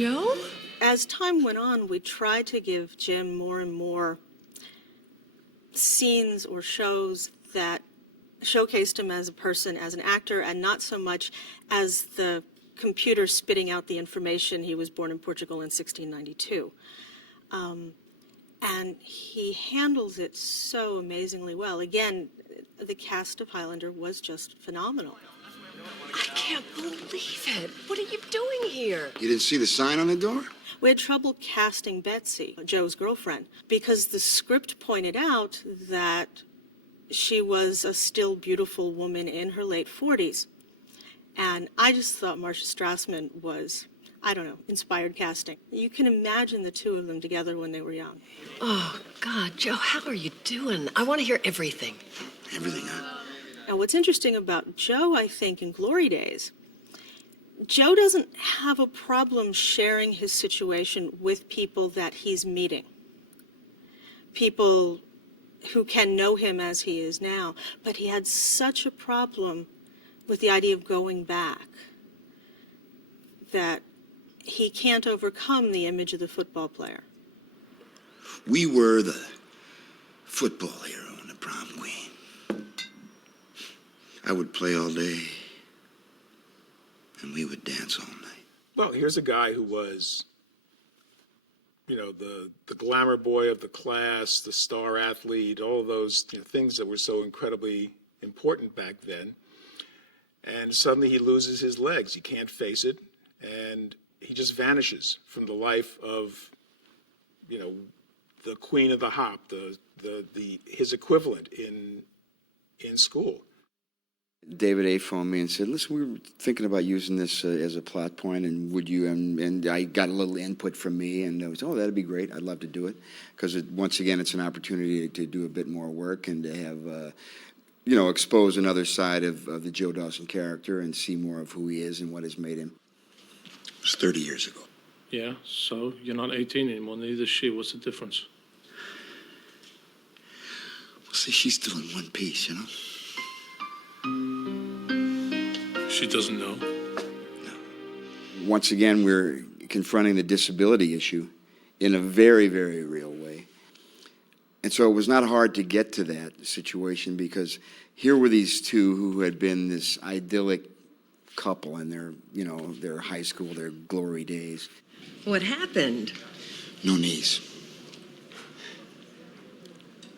Joe? As time went on, we tried to give Jim more and more scenes or shows that showcased him as a person, as an actor, and not so much as the computer spitting out the information he was born in Portugal in 1692. And he handles it so amazingly well. Again, the cast of Highlander was just phenomenal. I can't believe it. What are you doing here? You didn't see the sign on the door? We had trouble casting Betsy, Joe's girlfriend, because the script pointed out that she was a still beautiful woman in her late 40s. And I just thought Marcia Strassman was, I don't know, inspired casting. You can imagine the two of them together when they were young. Oh, God, Joe, how are you doing? I want to hear everything. Everything, huh? Now, what's interesting about Joe, I think, in Glory Days, Joe doesn't have a problem sharing his situation with people that he's meeting. People who can know him as he is now. But he had such a problem with the idea of going back that he can't overcome the image of the football player. We were the football hero and the prom queen. I would play all day, and we would dance all night. Well, here's a guy who was, you know, the glamour boy of the class, the star athlete, all those things that were so incredibly important back then. And suddenly he loses his legs. He can't face it, and he just vanishes from the life of, you know, the queen of the hop, his equivalent in school. David A. phoned me and said, listen, we were thinking about using this as a plot point, and would you, and I got a little input from me, and I was, oh, that'd be great. I'd love to do it. Because, once again, it's an opportunity to do a bit more work and to have, you know, expose another side of the Joe Dawson character and see more of who he is and what has made him. It was 30 years ago. Yeah, so you're not 18 anymore, neither is she. What's the difference? Well, see, she's still in one piece, you know? She doesn't know. Once again, we're confronting the disability issue in a very, very real way. And so it was not hard to get to that situation because here were these two who had been this idyllic couple in their, you know, their high school, their glory days. What happened? No knees.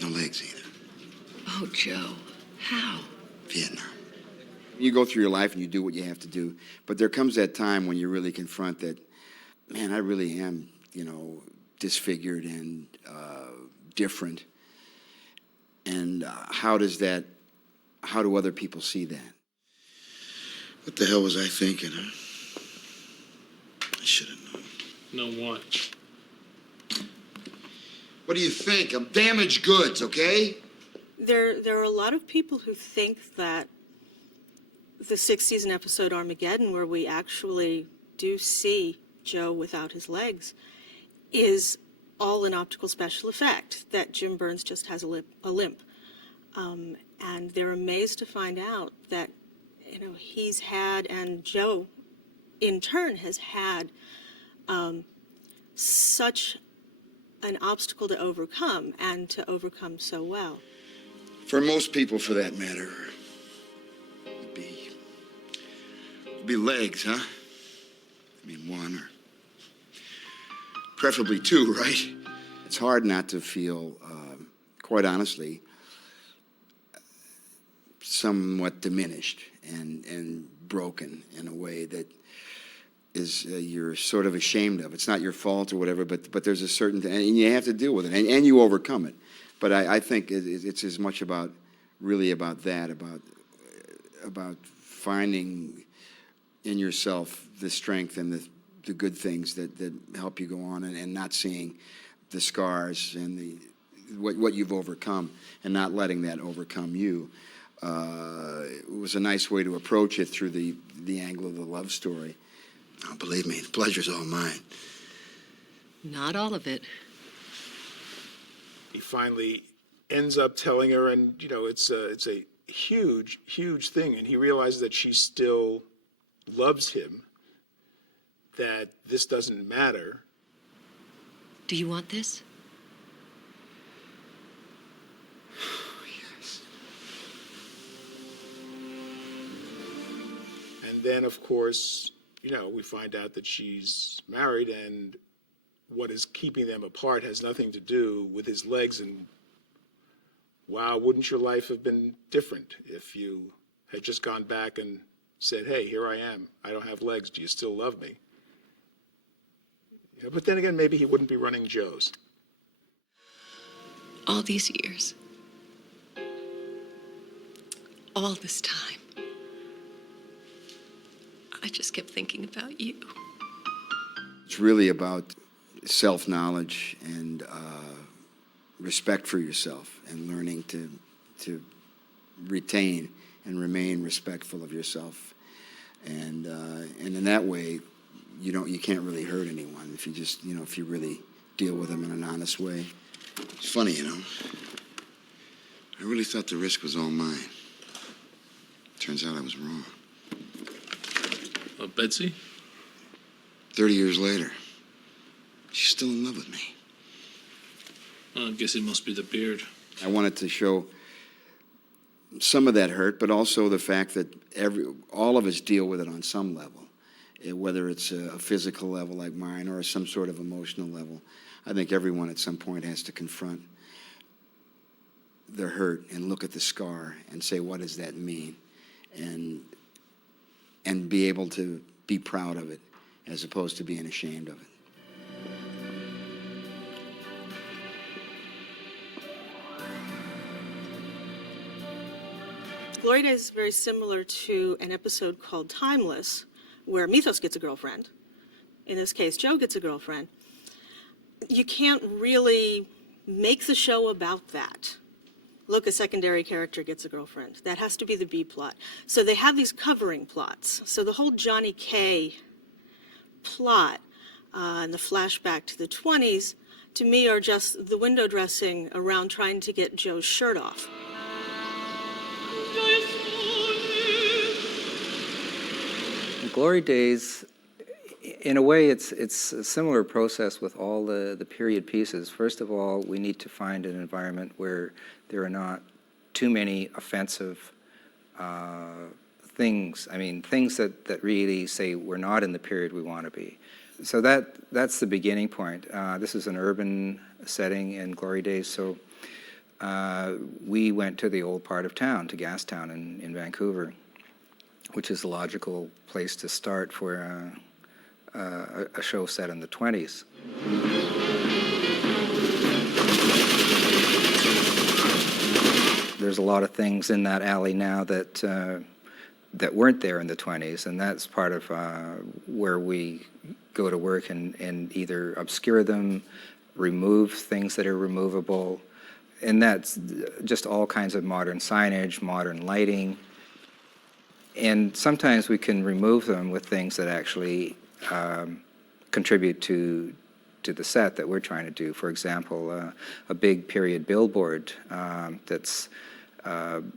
No legs either. Oh, Joe, how? Vietnam. You go through your life and you do what you have to do, but there comes that time when you really confront that, man, I really am, you know, disfigured and different. And how do other people see that? What the hell was I thinking, huh? I should have known. Know what? What do you think? I'm damaged goods, okay? There are a lot of people who think that the sixth season episode Armageddon, where we actually do see Joe without his legs, is all an optical special effect, that Jim Burns just has a limp. And they're amazed to find out that, you know, he's had, and Joe in turn has had, such an obstacle to overcome, and to overcome so well. For most people, for that matter, it'd be legs, huh? I mean, one or preferably two, right? It's hard not to feel, quite honestly, somewhat diminished and broken in a way that is you're sort of ashamed of. It's not your fault or whatever, but there's a certain, and you have to deal with it, and you overcome it. But I think it's as much about, really about that, about finding in yourself the strength and the good things that help you go on, and not seeing the scars and what you've overcome and not letting that overcome you. It was a nice way to approach it through the angle of the love story. Oh, believe me, the pleasure's all mine. Not all of it. He finally ends up telling her, and you know, it's a huge thing, and he realizes that she still loves him, that this doesn't matter. Do you want this? And then, of course, we find out that she's married, and what is keeping them apart has nothing to do with his legs. And wow, wouldn't your life have been different if you had just gone back and said, hey, here I am. I don't have legs. Do you still love me? But then again, maybe he wouldn't be running Joe's. All these years. All this time. I just kept thinking about you. It's really about self-knowledge and respect for yourself, and learning to retain and remain respectful of yourself. And in that way, you can't really hurt anyone if you just, if you really deal with them in an honest way. It's funny, I really thought the risk was all mine. Turns out I was wrong. Betsy? 30 years later, she's still in love with me. I guess it must be the beard. I wanted to show some of that hurt, but also the fact that all of us deal with it on some level, whether it's a physical level like mine or some sort of emotional level. I think everyone at some point has to confront the hurt and look at the scar and say, what does that mean? And be able to be proud of it as opposed to being ashamed of it. Glory Days is very similar to an episode called Timeless, where Mythos gets a girlfriend. In this case, Joe gets a girlfriend. You can't really make the show about that. Look, a secondary character gets a girlfriend. That has to be the B plot. So they have these covering plots. So the whole Johnny K plot and the flashback to the 20s, to me, are just the window dressing around trying to get Joe's shirt off. Glory Days, in a way, it's a similar process with all the period pieces. First of all, we need to find an environment where there are not too many offensive things. I mean, things that really say we're not in the period we want to be. So that's the beginning point. This is an urban setting in Glory Days, so we went to the old part of town, to Gastown in Vancouver, which is a logical place to start for a show set in the 20s. There's a lot of things in that alley now that weren't there in the 20s, and that's part of where we go to work and either obscure them, remove things that are removable, and that's just all kinds of modern signage, modern lighting. And sometimes we can remove them with things that actually contribute to the set that we're trying to do. For example, a big period billboard that's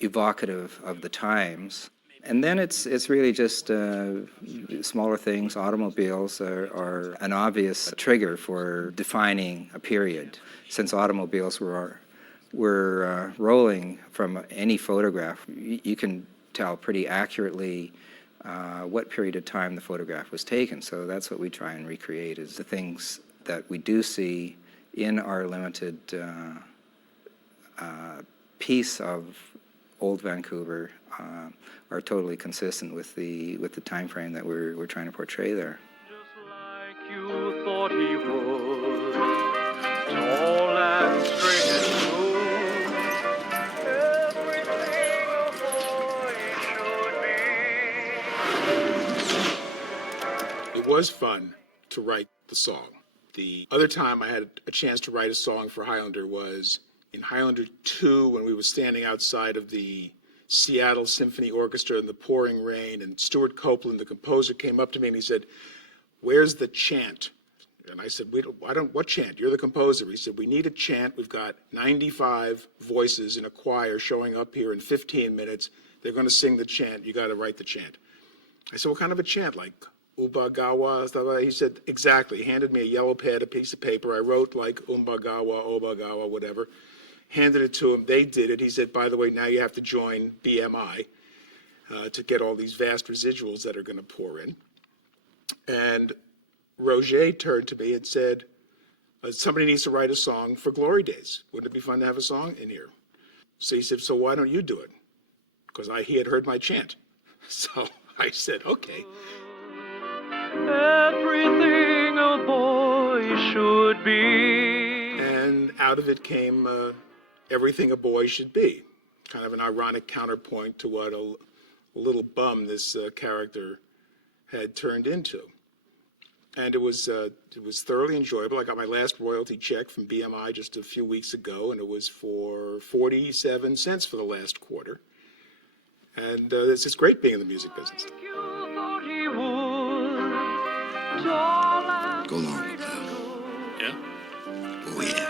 evocative of the times. And then it's really just smaller things. Automobiles are an obvious trigger for defining a period. Since automobiles were rolling from any photograph, you can tell pretty accurately what period of time the photograph was taken. So that's what we try and recreate, is the things that we do see in our limited piece of old Vancouver are totally consistent with the time frame that we're trying to portray there. Just like you thought he was, tall and straight and smooth, everything a boy should be. It was fun to write the song. The other time I had a chance to write a song for Highlander was in Highlander 2, when we were standing outside of the Seattle Symphony Orchestra in the pouring rain, and Stuart Copeland, the composer, came up to me and he said, "Where's the chant?" And I said, "What chant? You're the composer." He said, "We need a chant. We've got 95 voices in a choir showing up here in 15 minutes. They're going to sing the chant. You got to write the chant." I said, "What kind of a chant? Like, Ubagawa, stuff like that. He said, exactly. He handed me a yellow pad, a piece of paper. I wrote like Umbagawa, Obagawa, whatever. Handed it to him. They did it. He said, by the way, now you have to join BMI to get all these vast residuals that are going to pour in. And Roger turned to me and said, somebody needs to write a song for Glory Days. Wouldn't it be fun to have a song in here? So he said, so why don't you do it? Because he had heard my chant. So I said, okay. Everything a boy should be. And out of it came Everything a Boy Should Be. Kind of an ironic counterpoint to what a little bum this character had turned into. And it was thoroughly enjoyable. I got my last royalty check from BMI just a few weeks ago, and it was for 47 cents for the last quarter. And it's just great being in the music business. Like you thought he would. Tall and Go along with that. Yeah. Oh, yeah.